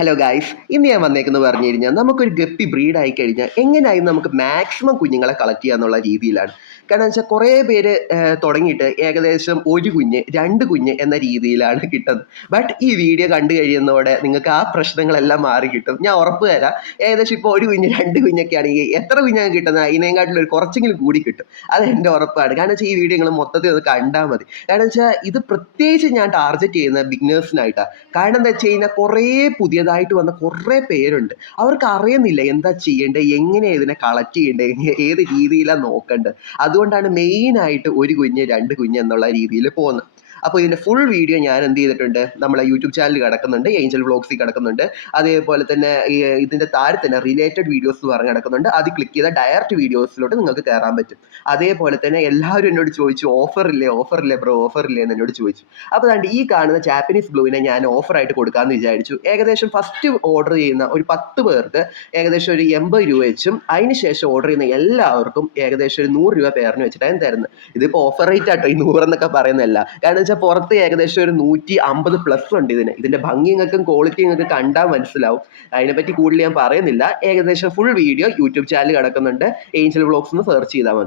Hello guys, ഇന്ന് ഞാൻ വന്നേക്കെന്ന് പറഞ്ഞു കഴിഞ്ഞാൽ നമുക്കൊരു ഗപ്പി ബ്രീഡായി കഴിഞ്ഞാൽ എങ്ങനെയായും നമുക്ക് മാക്സിമം കുഞ്ഞുങ്ങളെ കളക്ട് ചെയ്യുക എന്നുള്ള രീതിയിലാണ്. കാരണം വെച്ചാൽ കുറേ പേര് തുടങ്ങിയിട്ട് ഏകദേശം ഒരു കുഞ്ഞ് 2 കുഞ്ഞ് എന്ന രീതിയിലാണ് കിട്ടുന്നത്. ബട്ട് ഈ വീഡിയോ കണ്ടു കഴിയുന്നതോടെ നിങ്ങൾക്ക് ആ പ്രശ്നങ്ങളെല്ലാം മാറി കിട്ടും. ഞാൻ ഉറപ്പ് തരാം, ഏകദേശം ഇപ്പോൾ ഒരു കുഞ്ഞ് 2 കുഞ്ഞൊക്കെ ആണെങ്കിൽ എത്ര കുഞ്ഞാണ് കിട്ടുന്നത് അതിനേക്കാട്ടിലും ഒരു കുറച്ചെങ്കിലും കൂടി കിട്ടും. അത് എൻ്റെ ഉറപ്പാണ്. കാരണം വെച്ചാൽ ഈ വീഡിയോ നിങ്ങൾ മൊത്തത്തിൽ ഒന്ന് കണ്ടാൽ മതി. കാരണം വെച്ചാൽ ഇത് പ്രത്യേകിച്ച് ഞാൻ ടാർഗറ്റ് ചെയ്യുന്ന ബിഗിനേഴ്സിനായിട്ടാണ്. കാരണം എന്താ വെച്ച് കഴിഞ്ഞാൽ കുറേ പുതിയതായിട്ട് വന്ന കുറേ പേരുണ്ട്. അവർക്ക് അറിയുന്നില്ല എന്താ ചെയ്യേണ്ടത്, എങ്ങനെയാണ് ഇതിനെ കളക്ട് ചെയ്യേണ്ടത്, ഏത് രീതിയിലാണ് നോക്കേണ്ടത്. അതുകൊണ്ടാണ് മെയിനായിട്ട് ഒരു കുഞ്ഞ് 2 കുഞ്ഞ് എന്നുള്ള രീതിയിൽ പോകുന്നത്. അപ്പോൾ ഇതിൻ്റെ ഫുൾ വീഡിയോ ഞാൻ എന്ത് ചെയ്തിട്ടുണ്ട്, നമ്മളെ യൂട്യൂബ് ചാനൽ കിടക്കുന്നുണ്ട്, ഏഞ്ചൽ വ്ളോഗ്സിൽ കിടക്കുന്നുണ്ട്. അതേപോലെ തന്നെ ഇതിൻ്റെ താഴെ തന്നെ റിലേറ്റഡ് വീഡിയോസ് എന്ന് പറഞ്ഞ് കിടക്കുന്നുണ്ട്. അത് ക്ലിക്ക് ചെയ്താൽ ഡയറക്റ്റ് വീഡിയോസിലോട്ട് നിങ്ങൾക്ക് കയറാൻ പറ്റും. അതേപോലെ തന്നെ എല്ലാവരും എന്നോട് ചോദിച്ചു ഓഫറില്ലേ ബ്രോ, ഓഫറില്ലേ എന്ന് എന്നോട് ചോദിച്ചു. അപ്പോൾ അതുകൊണ്ട് ഈ കാണുന്ന ജാപ്പനീസ് ബ്ലൂവിനെ ഞാൻ ഓഫറായിട്ട് കൊടുക്കാമെന്ന് വിചാരിച്ചു. ഏകദേശം ഫസ്റ്റ് ഓർഡർ ചെയ്യുന്ന ഒരു 10 പേർക്ക് ഏകദേശം ഒരു 80 രൂപ വെച്ചും, അതിന് ശേഷം ഓർഡർ ചെയ്യുന്ന എല്ലാവർക്കും ഏകദേശം ഒരു 100 രൂപ പേരിന് വെച്ചിട്ടാണ് തരുന്നത്. ഇതിപ്പോൾ ഓഫർ റേറ്റ് ആട്ടോ ഈ 100 എന്നൊക്കെ പറയുന്നതല്ല. കാരണം വെച്ചാൽ പുറത്ത് ഏകദേശം ഒരു 150+ ഉണ്ട് ഇതിൻ്റെ ഭംഗി നിങ്ങൾക്കും ക്വാളിറ്റി നിങ്ങൾക്ക് കണ്ടാൽ മനസ്സിലാവും. അതിനെപ്പറ്റി കൂടുതൽ ഞാൻ പറയുന്നില്ല. ഏകദേശം ഫുൾ വീഡിയോ യൂട്യൂബ് ചാനൽ കിടക്കുന്നുണ്ട്, ഏഞ്ചൽ വ്ളോഗ്സ് എന്ന് സെർച്ച് ചെയ്താൽ മതി.